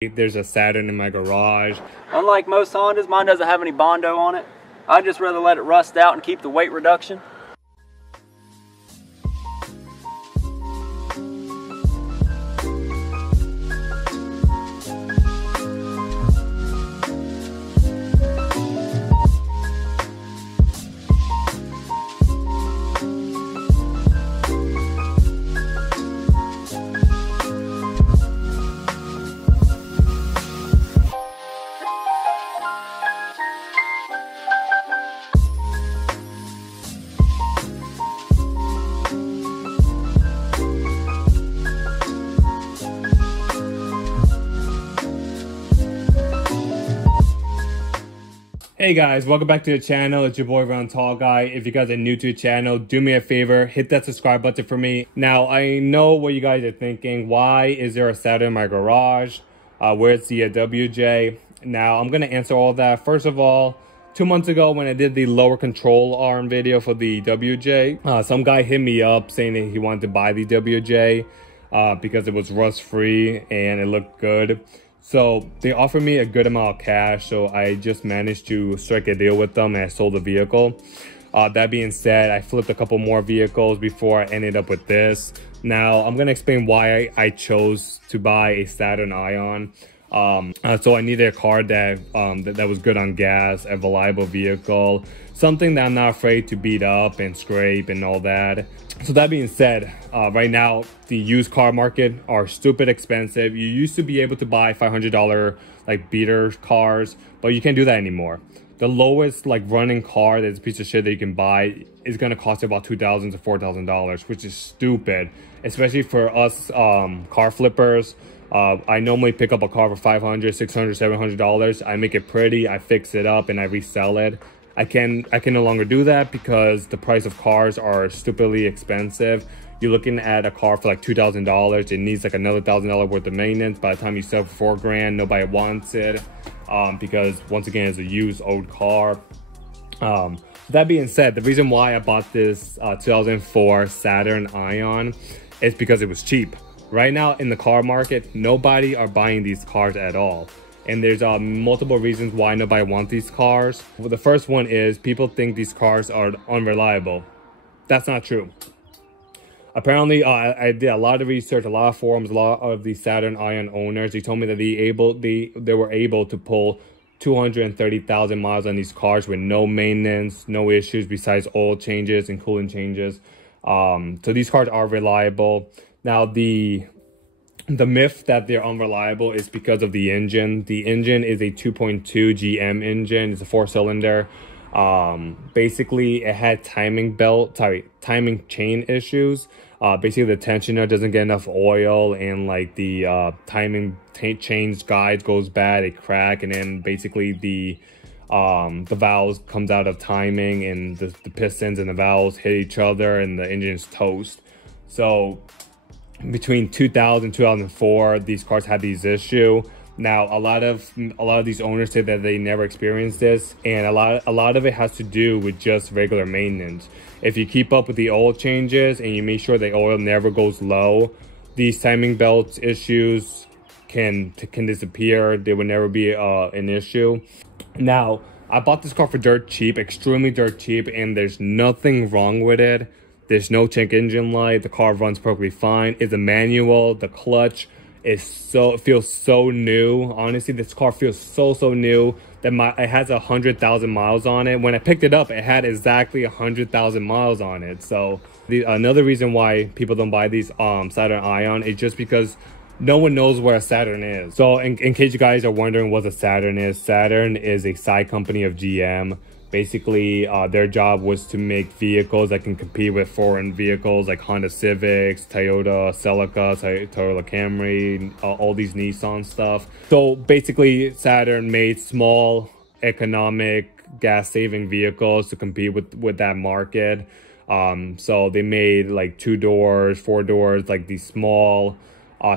There's a Saturn in my garage. Unlike most Hondas, mine doesn't have any Bondo on it. I'd just rather let it rust out and keep the weight reduction. Hey guys, welcome back to the channel. It's your boy Random Tall Guy. If you guys are new to the channel, do me a favor, hit that subscribe button for me. Now, I know what you guys are thinking. Why is there a Saturn in my garage? Where's the WJ? Now, I'm going to answer all that. First of all, 2 months ago when I did the lower control arm video for the WJ, some guy hit me up saying that he wanted to buy the WJ because it was rust free and it looked good. So they offered me a good amount of cash, so I just managed to strike a deal with them and I sold the vehicle. That being said, I flipped a couple more vehicles before I ended up with this. Now I'm gonna explain why I chose to buy a Saturn Ion. So I needed a car that that was good on gas, a reliable vehicle, something that I'm not afraid to beat up and scrape and all that. So that being said, right now the used car market are stupid expensive. You used to be able to buy $500 like beater cars, but you can't do that anymore. The lowest like running car that's a piece of shit that you can buy is gonna cost you about $2,000 to $4,000, which is stupid, especially for us car flippers. I normally pick up a car for $500, $600, $700. I make it pretty, I fix it up, and I resell it. I can no longer do that because the price of cars are stupidly expensive. You're looking at a car for like $2,000. It needs like another $1,000 worth of maintenance. By the time you sell for $4,000, nobody wants it because once again, it's a used old car. That being said, the reason why I bought this 2004 Saturn Ion is because it was cheap. Right now in the car market, nobody are buying these cars at all. And there's multiple reasons why nobody wants these cars. Well, the first one is people think these cars are unreliable. That's not true. Apparently, I did a lot of research, a lot of forums, a lot of the Saturn Ion owners. They told me that they were able to pull 230,000 miles on these cars with no maintenance, no issues besides oil changes and coolant changes. So these cars are reliable. Now, the myth that they're unreliable is because of the engine. The engine is a 2.2 GM engine. It's a 4-cylinder. Basically, it had timing chain issues. Basically, the tensioner doesn't get enough oil, and like the timing change guide goes bad, it crack, and then basically the valves comes out of timing, and the pistons and the valves hit each other, and the engine is toast. So between 2000 and 2004, these cars had these issues. Now a lot of these owners say that they never experienced this, and a lot of it has to do with just regular maintenance. If you keep up with the oil changes and you make sure the oil never goes low, these timing belt issues can disappear. They would never be an issue. Now, I bought this car for dirt cheap, extremely dirt cheap, and there's nothing wrong with it. There's no check engine light. The car runs perfectly fine. It's a manual. The clutch is feels so new. Honestly, this car feels so new that it has 100,000 miles on it. When I picked it up, it had exactly 100,000 miles on it. So another reason why people don't buy these Saturn Ion is just because no one knows where a Saturn is. So in case you guys are wondering what a Saturn is, Saturn is a side company of GM. Basically, their job was to make vehicles that can compete with foreign vehicles like Honda Civics, Toyota Celica, Toyota Camry, all these Nissan stuff. So basically, Saturn made small, economic, gas-saving vehicles to compete with that market. So they made like 2 doors, 4 doors, like these small,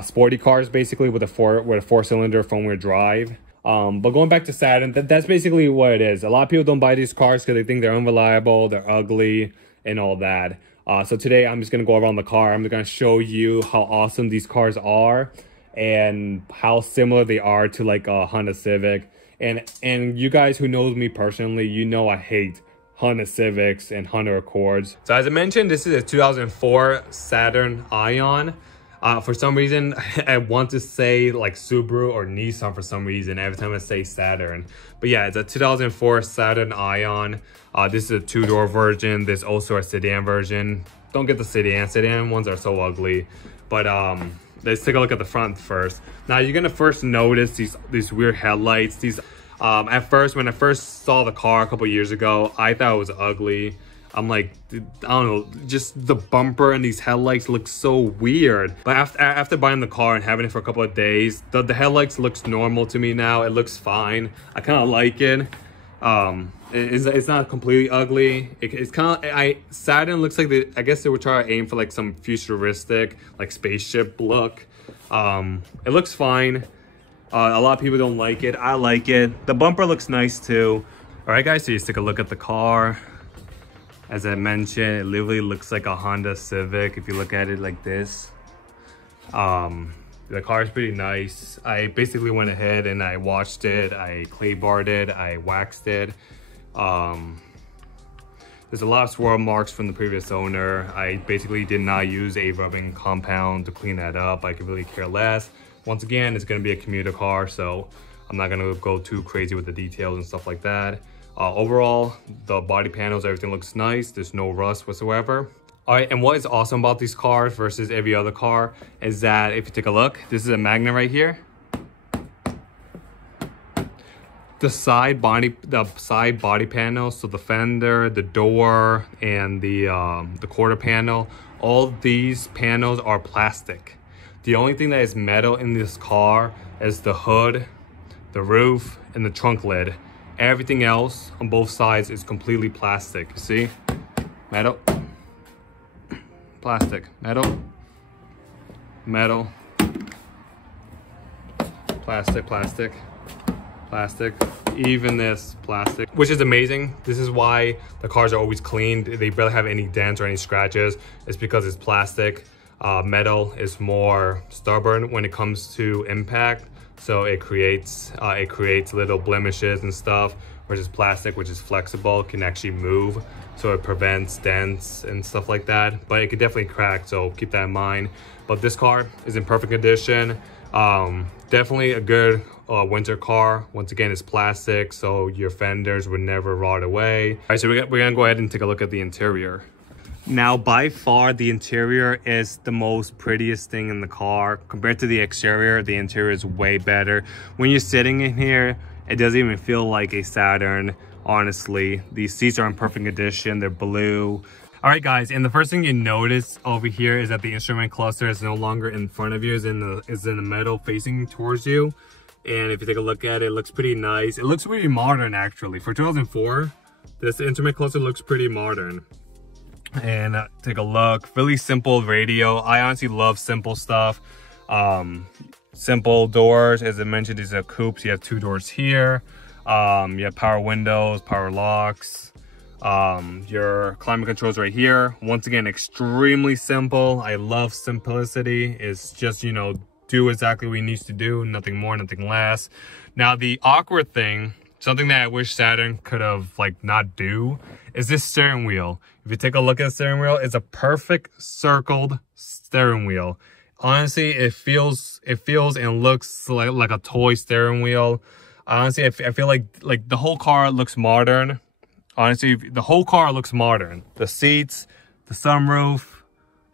sporty cars, basically with a 4-cylinder front-wheel drive. But going back to Saturn, that's basically what it is. A lot of people don't buy these cars because they think they're unreliable, they're ugly, and all that. So today I'm just going to go around the car. I'm going to show you how awesome these cars are. and how similar they are to like a Honda Civic. And you guys who knows me personally, you know I hate Honda Civics and Honda Accords. So as I mentioned, this is a 2004 Saturn Ion. For some reason, I want to say like Subaru or Nissan for some reason every time I say Saturn. But yeah, it's a 2004 Saturn Ion. This is a two-door version. There's also a sedan version. Don't get the sedan. Sedan ones are so ugly. But let's take a look at the front first. Now you're gonna first notice these weird headlights. These at first, when I first saw the car a couple years ago, I thought it was ugly. I'm like, I don't know, just the bumper and these headlights look so weird. But after buying the car and having it for a couple of days, the headlights looks normal to me now. It looks fine. I kind of like it. It's not completely ugly. It's kind of, Saturn looks like I guess they were trying to aim for like some futuristic, like spaceship look. It looks fine. A lot of people don't like it. I like it. The bumper looks nice too. All right, guys, so just take a look at the car. As I mentioned, it literally looks like a Honda Civic if you look at it like this. The car is pretty nice. I basically went ahead and I washed it, I clay barred it, I waxed it. There's a lot of swirl marks from the previous owner. I basically did not use a rubbing compound to clean that up. I could really care less. Once again, it's gonna be a commuter car, so I'm not gonna go too crazy with the details and stuff like that. Overall, the body panels, everything looks nice. There's no rust whatsoever. All right, and what is awesome about these cars versus every other car is that if you take a look, this is a magnet right here. The side body panels, so the fender, the door, and the quarter panel, all these panels are plastic. The only thing that is metal in this car is the hood, the roof, and the trunk lid. Everything else on both sides is completely plastic. See? Metal, plastic, metal, metal, plastic, plastic, plastic, even this plastic, which is amazing. This is why the cars are always cleaned. They barely have any dents or any scratches. It's because it's plastic. Metal is more stubborn when it comes to impact. So it creates little blemishes and stuff, versus plastic, which is flexible, can actually move. So it prevents dents and stuff like that, but it could definitely crack, so keep that in mind. But this car is in perfect condition. Definitely a good winter car. Once again, it's plastic, so your fenders would never rot away. All right, so we're gonna go ahead and take a look at the interior. Now, by far, the interior is the most prettiest thing in the car. Compared to the exterior, the interior is way better. When you're sitting in here, it doesn't even feel like a Saturn, honestly. These seats are in perfect condition. They're blue. All right, guys, and the first thing you notice over here is that the instrument cluster is no longer in front of you, is in the middle facing towards you. And if you take a look at it, it looks pretty nice. It looks pretty modern, actually. For 2004, this instrument cluster looks pretty modern. And take a look, really simple radio. I honestly love simple stuff. Simple doors, as I mentioned, these are coupes. You have two doors here. You have power windows, power locks. Your climate controls right here. Once again, extremely simple. I love simplicity. It's just, you know, do exactly what it needs to do, nothing more, nothing less. Now, the awkward thing, something that I wish Saturn could have like not do, is this steering wheel. If you take a look at the steering wheel, it's a perfect circled steering wheel. Honestly, it feels and looks like a toy steering wheel. Honestly, I feel like the whole car looks modern. Honestly, the whole car looks modern. The seats, the sunroof,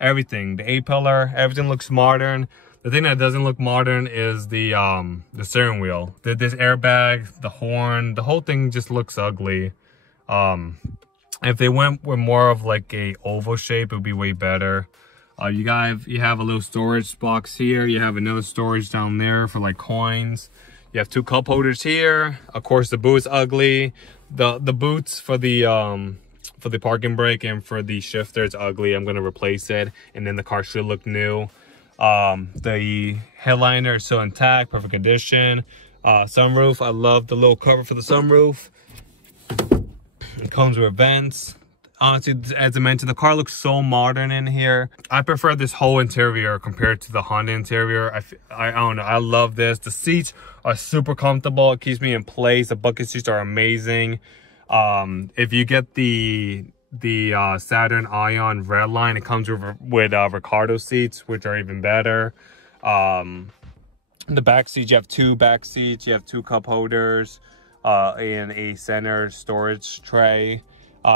everything, the A-pillar, everything looks modern. The thing that doesn't look modern is the steering wheel. This airbag, the horn, the whole thing just looks ugly. If they went with more of like a oval shape, it would be way better. You have a little storage box here. You have another storage down there for like coins. You have two cup holders here. Of course, the boot's ugly. The boots for the parking brake and for the shifter is ugly. I'm gonna replace it, and then the car should look new. The headliner is still intact, perfect condition. Sunroof, I love the little cover for the sunroof. It comes with vents. honestly, as I mentioned, the car looks so modern in here. I prefer this whole interior compared to the Honda interior. I don't know, I love this. The seats are super comfortable. It keeps me in place. The bucket seats are amazing. If you get the Saturn Ion red line, it comes with Ricardo seats, which are even better. The back seats, you have 2 back seats, you have 2 cup holders, and a center storage tray.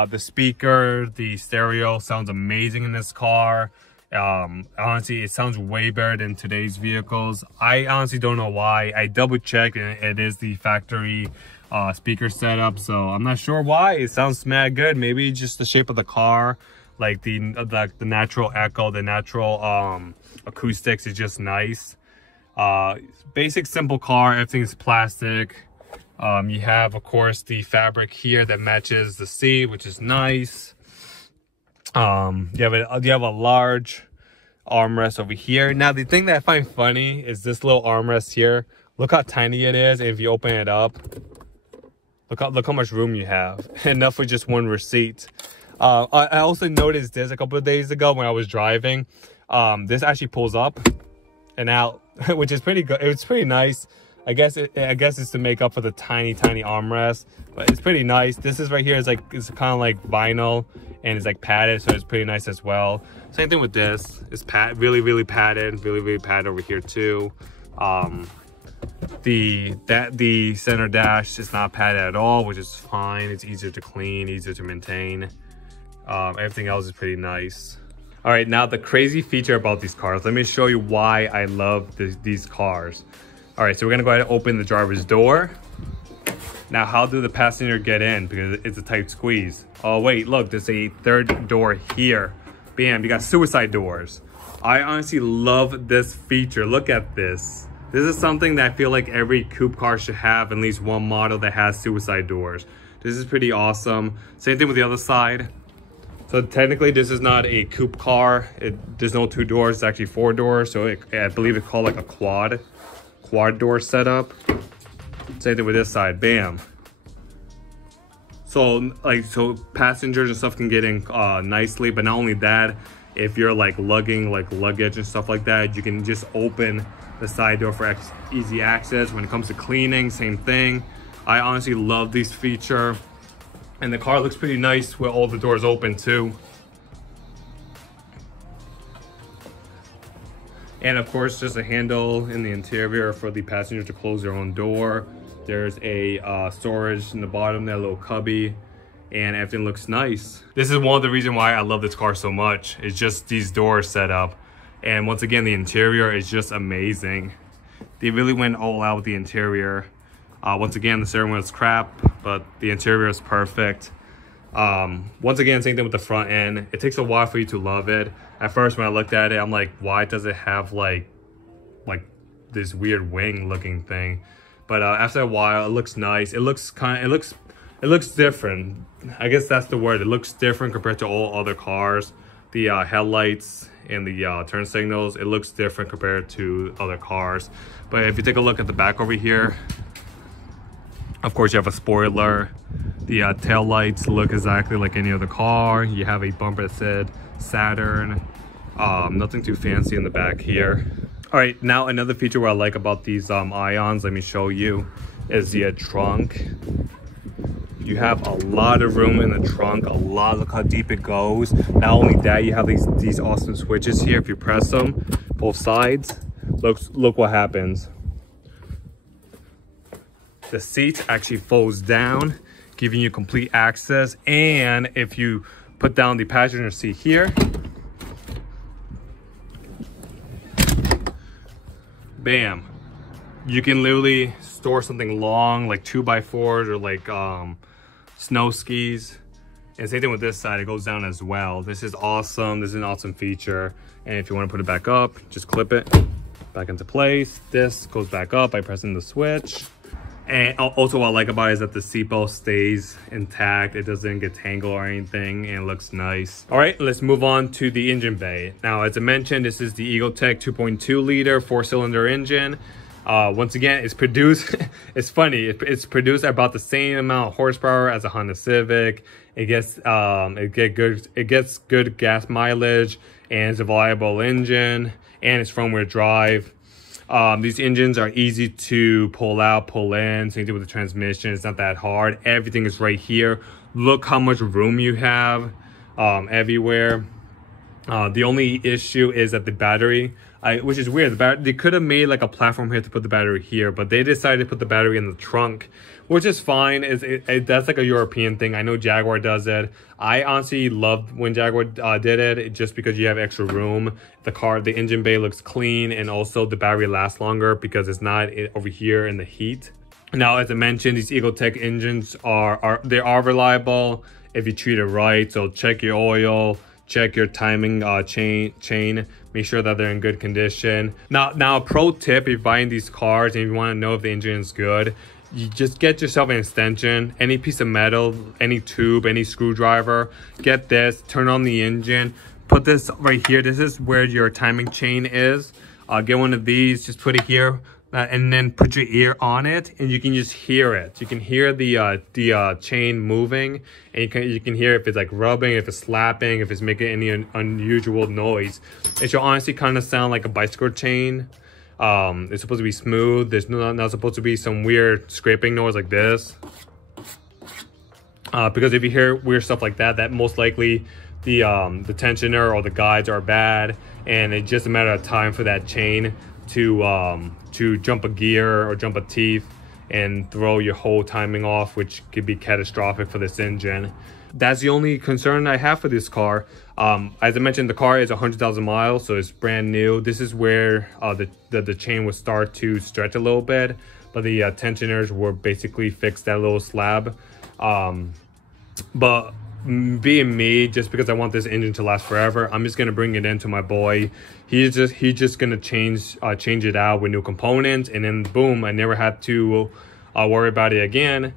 The speaker, the stereo sounds amazing in this car. Honestly, it sounds way better than today's vehicles. I honestly don't know why. I double checked and it is the factory speaker setup, so I'm not sure why. It sounds mad good. Maybe just the shape of the car, like the natural echo, the natural acoustics is just nice. Basic simple car, everything's plastic. You have, of course, the fabric here that matches the seat, which is nice. You have a large armrest over here. Now, the thing that I find funny is this little armrest here. Look how tiny it is. And if you open it up, look how much room you have. Enough for just one receipt. I also noticed this a couple of days ago when I was driving. This actually pulls up and out, which is pretty good. It's pretty nice. I guess it's to make up for the tiny armrest, but it's pretty nice. This is right here is it's kind of like vinyl and it's like padded, so it's pretty nice as well. Same thing with this. It's really padded, really padded over here too. The center dash is not padded at all, which is fine. It's easier to clean, easier to maintain. Everything else is pretty nice. All right, now the crazy feature about these cars. Let me show you why I love these cars. All right, so we're gonna go ahead and open the driver's door. Now, how do the passenger get in? Because it's a tight squeeze. Oh wait, look, there's a third door here. Bam, you got suicide doors. I honestly love this feature. Look at this. This is something that I feel like every coupe car should have, at least one model that has suicide doors. This is pretty awesome. Same thing with the other side. So technically this is not a coupe car. There's no 2 doors, it's actually 4 doors. So I believe it's called like a quad door setup. Same thing with this side, bam. So passengers and stuff can get in nicely, but not only that, if you're like lugging luggage and stuff like that, you can just open the side door for easy access. When it comes to cleaning, same thing. I honestly love this feature, and the car looks pretty nice with all the doors open too. And of course, just a handle in the interior for the passenger to close their own door. There's a storage in the bottom there, a little cubby, and everything looks nice. This is one of the reasons why I love this car so much. It's just these doors set up. And once again, the interior is just amazing. They really went all out with the interior. Once again, the steering wheel is crap, but the interior is perfect. Once again, same thing with the front end. It takes a while for you to love it. At first, when I looked at it, I'm like, why does it have like this weird wing looking thing? But after a while, it looks nice. It looks different. I guess that's the word. It looks different compared to all other cars. The headlights and the turn signals, it looks different compared to other cars. But if you take a look at the back over here, of course you have a spoiler. The tail lights look exactly like any other car. You have a bumper that said Saturn. Nothing too fancy in the back here. All right, now another feature what I like about these Ions, let me show you, is the trunk. You have a lot of room in the trunk, look how deep it goes. Not only that, you have these awesome switches here. If you press them, both sides, look what happens. The seat actually folds down, giving you complete access. And if you put down the passenger seat here, bam, you can literally store something long like 2x4s or like snow skis. And same thing with this side, it goes down as well. This is awesome. This is an awesome feature. And if you want to put it back up, just clip it back into place. This goes back up by pressing the switch. And also what I like about it is that the seatbelt stays intact. It doesn't get tangled or anything, and it looks nice. All right, let's move on to the engine bay. Now, as I mentioned, this is the EagleTech 2.2 liter 4-cylinder engine. Once again, it's produced, it's funny, it's produced about the same amount of horsepower as a Honda Civic. It gets good gas mileage, and it's a reliable engine, and it's front wheel drive. These engines are easy to pull out, pull in. Same thing with the transmission. It's not that hard. Everything is right here. Look how much room you have everywhere. The only issue is that the battery, which is weird. They could have made like a platform here to put the battery here, but they decided to put the battery in the trunk, which is fine. That's like a European thing. I know Jaguar does it. I honestly loved when Jaguar did it, just because you have extra room. The engine bay looks clean, and also the battery lasts longer because it's not over here in the heat. Now, as I mentioned, these Ecotech engines are reliable if you treat it right. So check your oil, check your timing chain, make sure that they're in good condition. Now a pro tip, if you're buying these cars and you want to know if the engine is good, you just get yourself an extension, any piece of metal, any tube, any screwdriver. Get this, turn on the engine, put this right here. This is where your timing chain is. Get one of these, just put it here, and then put your ear on it, and you can just hear it. You can hear the chain moving, and you can hear if it's like rubbing, if it's slapping, if it's making any unusual noise. It should honestly kind of sound like a bicycle chain. It's supposed to be smooth. There's not supposed to be some weird scraping noise like this. Because if you hear weird stuff like that, that most likely the tensioner or the guides are bad, and it's just a matter of time for that chain to jump a gear or jump a teeth and throw your whole timing off, which could be catastrophic for this engine. That's the only concern I have for this car. As I mentioned, the car is 100,000 miles, so it's brand new. This is where the chain would start to stretch a little bit, but the tensioners were basically fixed that little slab. But being me, just because I want this engine to last forever, I'm just gonna bring it into my boy. He's just gonna change it out with new components, and then boom, I never had to worry about it again.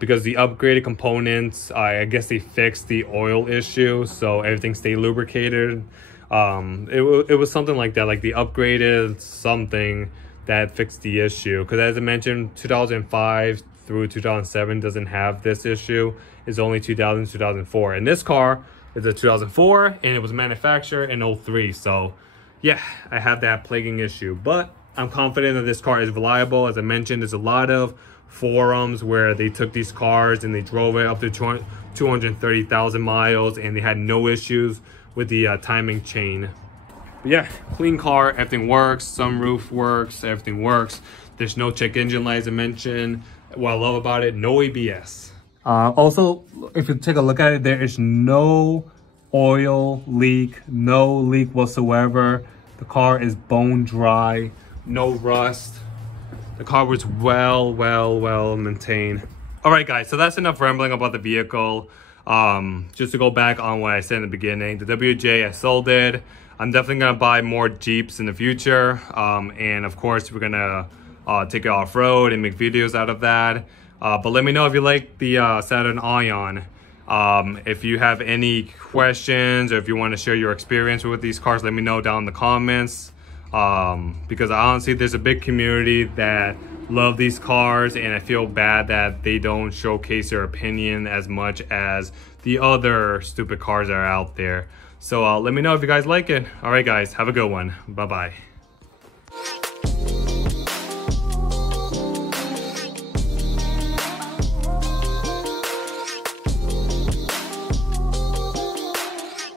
Because the upgraded components, I guess they fixed the oil issue, so everything stayed lubricated. It was something like that, like the upgraded something that fixed the issue. Because as I mentioned, 2005 through 2007 doesn't have this issue. It's only 2000, 2004. And this car is a 2004, and it was manufactured in 03. So yeah, I have that plaguing issue. But I'm confident that this car is reliable. As I mentioned, there's a lot of forums where they took these cars and they drove it up to 230,000 miles, and they had no issues with the timing chain. But yeah, clean car, everything works, sunroof works, everything works. There's no check engine light, as I mentioned. What I love about it, no ABS. Also, if you take a look at it, there is no oil leak, no leak whatsoever. The car is bone dry, no rust. The car was well maintained. All right, guys, so that's enough rambling about the vehicle. Just to go back on what I said in the beginning, the WJ, I sold it. I'm definitely gonna buy more Jeeps in the future. And of course, we're gonna take it off-road and make videos out of that. But let me know if you like the Saturn Ion. If you have any questions, or if you want to share your experience with these cars, let me know down in the comments. Because honestly, there's a big community that love these cars, and I feel bad that they don't showcase their opinion as much as the other stupid cars that are out there. So let me know if you guys like it. All right, guys, have a good one. Bye-bye.